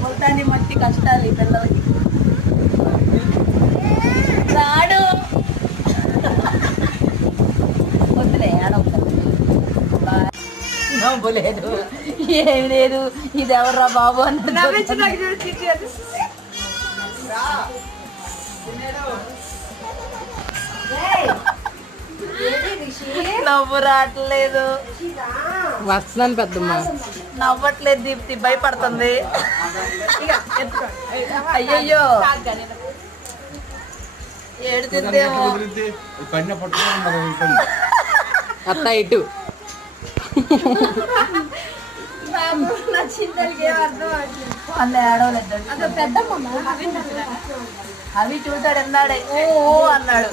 మొత్తాన్ని మట్టి కష్టాలు ఈ పిల్లలకి రాడు వద్దులే నవ్వులేదు ఏమి లేదు ఇది ఎవర్రా బాబు అని నవ్వు రావట్లేదు వస్తున్నాను పెద్దమ్మ నవ్వట్లేదు దీప్తి భయపడుతుంది అయ్యయ్యో ఏడుతుందేమో అత్త ఇటు అవి చూసాడు అన్నాడే ఓ అన్నాడు